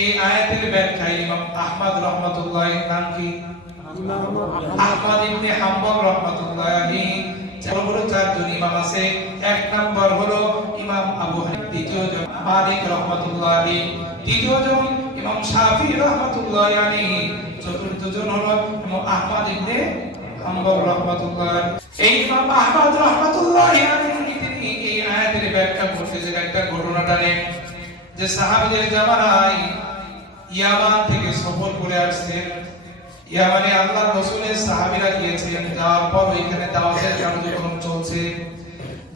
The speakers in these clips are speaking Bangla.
এই আয়াতের ব্যাখ্যায় ইমাম আহমদ রাহমাতুল্লাহি নাম কি? আহমদ ইবনে হাম্বল রাহমাতুল্লাহি। বড় চারজন ইমাম আছে। এক নাম্বার হলো ইমাম আবু হানিফা, দ্বিতীয় জন মালিক রাহমাতুল্লাহি, তৃতীয় জন ইমাম শাফি রাহমাতুল্লাহি আলাইহি, চতুর্থ জন হলো ইমাম আহমদ ইবনে হাম্বল রাহমাতুল্লাহি। এই ইমাম আহমদ রাহমাতুল্লাহি আলাইহি তিনি এই আয়াতের ব্যাখ্যা করতে যে একটা ঘটনাটা নেন যে সাহাবীদের জামানায় ইয়ামান থেকে সফর করে আসছেন। ইয়ামানে আল্লাহর রাসূলের সাহাবীরা গিয়েছিলেন, যাওয়ার পর ওইখানে দাওয়াতের কার্যক্রম চলছে।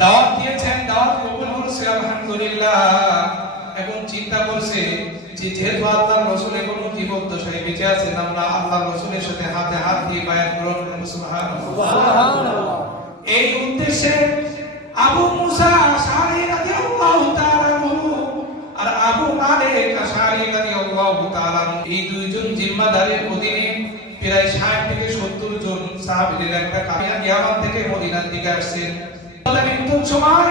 দাওয়াত দিয়েছেন, দাওয়াত কবুল হয়েছে আলহামদুলিল্লাহ। এখন চিন্তা করছে যে যেহেতু আল্লাহর রাসূল এখন জীবদ্দশায় বেঁচে আছেন, আমরা আল্লাহর রাসূলের সাথে হাতে হাত দিয়ে বায়াত গ্রহণ করব। সুবহানাল্লাহ। এই উদ্দেশ্যে আবু মুসা আশআরী রাদিয়াল্লাহু তাআলা আর আবু মালিক আশআরী রাদিয়াল্লাহু তাআলা এই দুইজন জিম্মাদারের অধীনে প্রায় 60 থেকে 70 জন সাহাবীদের একটা কাফিলা ইয়ামান থেকে মদিনার দিকে আসছেন। তখন সময়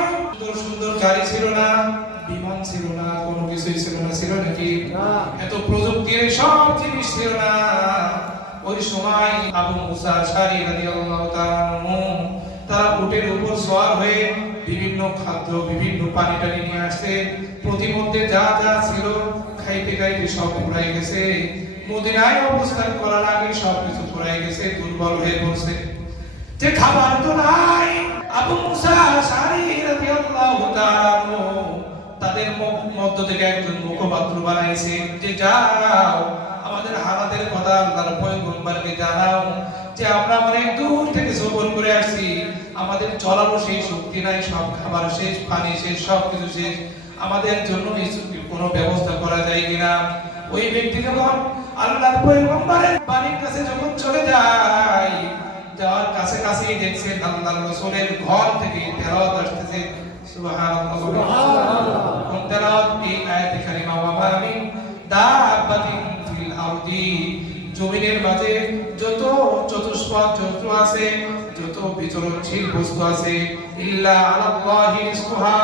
সুন্দর গাড়ি ছিল না, বিমান ছিল না, কোনো কিছুই ছিল না। ছিল নাকি? এত প্রযুক্তির সব জিনিস ছিল না। ওই সময় আবু মুসা আশআরী রাদিয়াল্লাহু তাআলা তারা উটের উপর সওয়ার হয়ে বিভিন্ন খাদ্য, বিভিন্ন পানি টানি নিয়ে আসছে। প্রতিমধ্যে যা যা ছিল খাইতে খাইতে সব ফুরাই গেছে। মদিনায় অবস্থান করার আগে সবকিছু ফুরাই গেছে, দুর্বল হয়ে পড়ছে। যে খাবার তো নাই। আবু মুসা আশআরী রাদিয়াল্লাহু তাআলা তাদের মধ্য থেকে একজন মুখপাত্র বানাইছে যে যাও আমাদের হালাতের কথা আল্লাহর পয়গম্বরকে জানাও যে আমরা অনেক দূর থেকে সফর করে আসছি, আমাদের চলারও সেই শক্তি নাই, সব খাবার শেষ, পানি শেষ, সবকিছু শেষ, আমাদের জন্য কোনো ব্যবস্থা করা যায় কিনা। ওই ব্যক্তি যখন আল্লাহর পয়গম্বরের বাড়ির কাছে যখন চলে যায়, যাওয়ার কাছে কাছেই দেখছেন আল্লাহর রাসূলের ঘর থেকে তেলাওয়াত আসতেছে। সুবহানাল্লাহ, সুবহানাল্লাহ। কোন তেলাওয়াত? এই আয়াতে কারিমা ওয়া মা মিন দাব্বাতিন ফিল আরদি, জমিনের মাঝে যত চতুষ্পদ জন্তু আছে, যত বিচরণশীল বস্তু আছে, ইল্লা আলাল্লাহি রিজকুহা,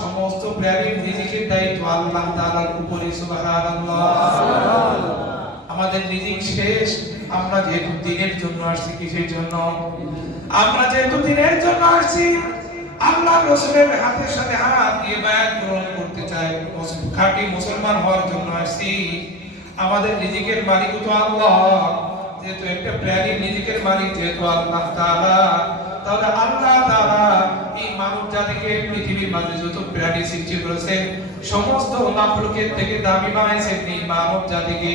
সমস্ত প্রাণীর রিজিকের দায়িত্ব আল্লাহ তাআলার উপরে। সুবহানাল্লাহ। আমাদের রিজিক শেষ। আমরা যেহেতু দিনের জন্য আসছি, কিসের জন্য? আমরা যেহেতু দিনের জন্য আসছি, আল্লাহর রাসূলের হাতের সাথে হাত দিয়ে বায়াত গ্রহণ করতে চাই, খাঁটি মুসলমান হওয়ার জন্য আসছি। আমাদের রিজিকের মালিক তো আল্লাহ। যেহেতু একটা প্রাণীর রিজিকের মালিক যেহেতু আল্লাহ তাআলা, তাহলে আল্লাহ তাআলা এই মানব জাতিকে পৃথিবীর মাঝে যত প্রাণী সৃষ্টি করেছেন, সমস্ত মাখলুকের থেকে দামি বানাইছেন এই মানব জাতিকে।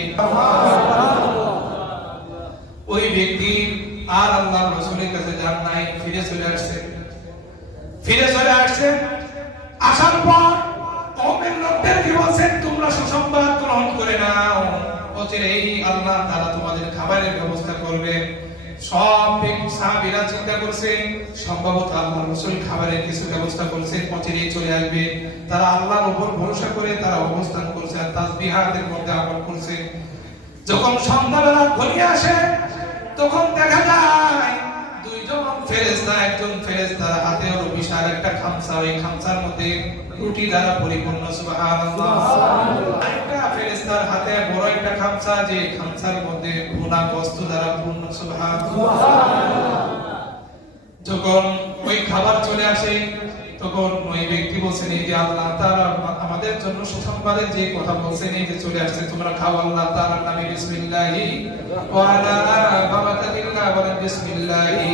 ওই ব্যক্তি আর আল্লাহর রাসূলের কাছে যান নাই, ফিরে চলে আসছে। আসার পর কওমের লোকদেরকে বলছেন তোমরা সুসংবাদ গ্রহণ করে নাও, অচিরেই আল্লাহ তাআলা তোমাদের খাবারের ব্যবস্থা করবে। সব সাহাবীরা চিন্তা করছে সম্ভবত আল্লাহর রাসূল খাবারের কিছু ব্যবস্থা করছে, অচিরেই চলে আসবে। তারা আল্লাহর উপর ভরসা করে তারা অবস্থান করছে আর তাসবিহাতের মধ্যে আমল করছে। যখন সন্ধ্যাবেলা ঘনিয়ে আসে, তখন দেখা যায় দুইজন ফেরেশতা, একজন ফেরেশতার হাতে হলো বিশাল একটা খামসা, ওই খামসার মধ্যে রুটি দ্বারা পরিপূর্ণ। সুবহানাল্লাহ। একটা ফেরেশতার হাতে বড় একটা খামসা, যে খামসার মধ্যে ভুনা গোশত দ্বারা পূর্ণ। সুবহানাল্লাহ। যখন ওই খাবার চলে আসে, তখন ওই ব্যক্তি বলছেন এই যে আল্লাহ তাআলা আমাদের জন্য সুসংবাদের যে কথা বলছেন, এই যে চলে আসছে, তোমরা খাও আল্লাহ তাআলার নামে বিসমিল্লাহি ওয়া আলা বারাকাতিল্লাহ ওয়া বিসমিল্লাহি